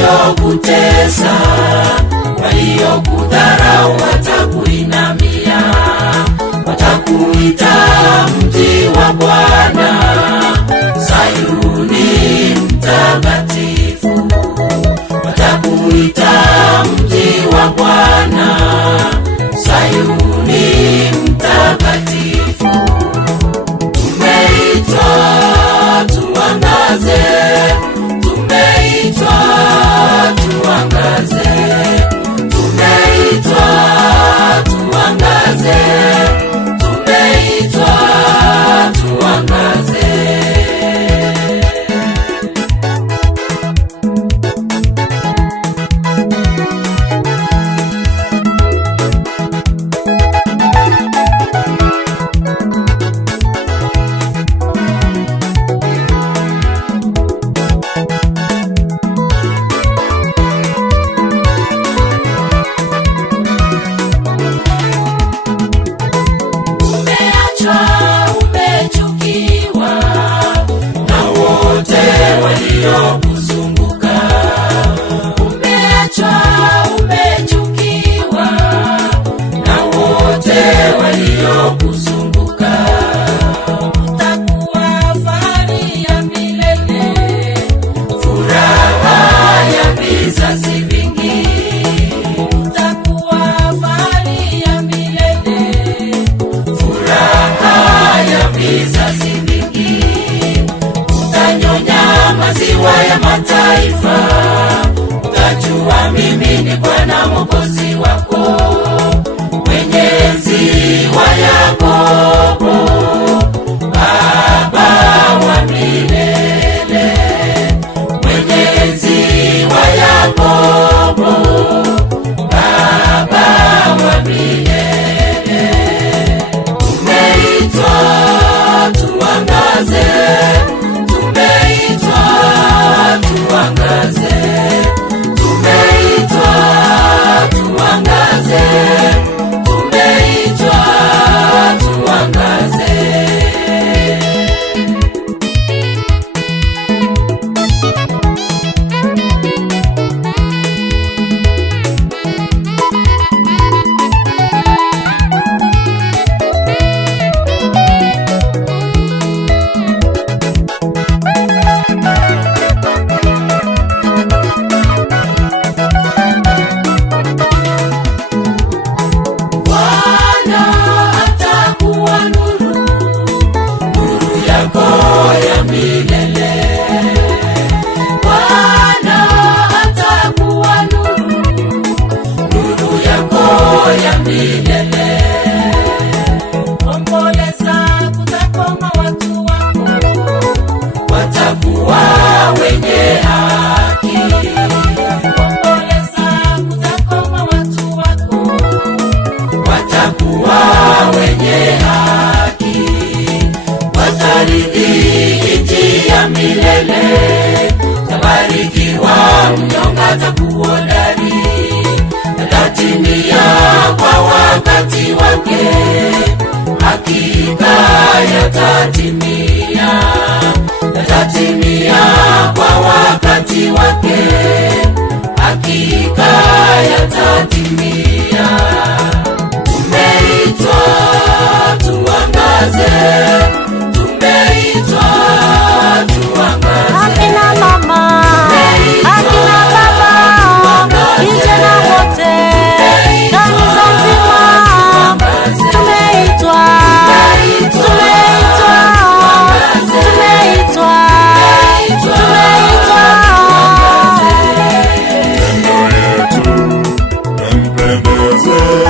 waliokutesa, waliokudharau watakuinamia, watakuita mji wa Bwana, Sayuni mtakatifu. Watakuita mji wa Bwana, Sayuni mtakatifu. Tumeitwa tuangaze, tumeitwa tuangaze, tumeitwa tuangaze, tumeitwa tuangaze. Umechukiwa na wote waliokuzunguka. Umeachwa, umechukiwa na wote waliokuzunguka. Utakuwa fahari ya milele, furaha ya vizazi vingi. Utakuwa fahari ya milele, vizazi vingi. Utanyonya maziwa ya mataifa, utajua mimi ni Bwana Mwokozi wako, mwenye enzi wa Yakobo, Baba wa milele, mwenye enzi wa Yakobo, Baba wa milele. Tumeitwa tuangaze, tumeitwa tuangaze, tumeitwa tuangaze, tumeitwa tuangaze. Ya milele, Bwana atakuwa nuru, nuru yako ya milele. Omboleza kutakoma watu wako, watakuwa wenye haki. Omboleza kutakoma watu wako, watakuwa wenye haki. Watarithi nchi ya milele, tabarikiwa mnyonge atakuwa hodari. Yatatimia kwa wakati wake, hakika yatatimia. Yatatimia kwa wakati wake, hakika yatatimia. Tupendeze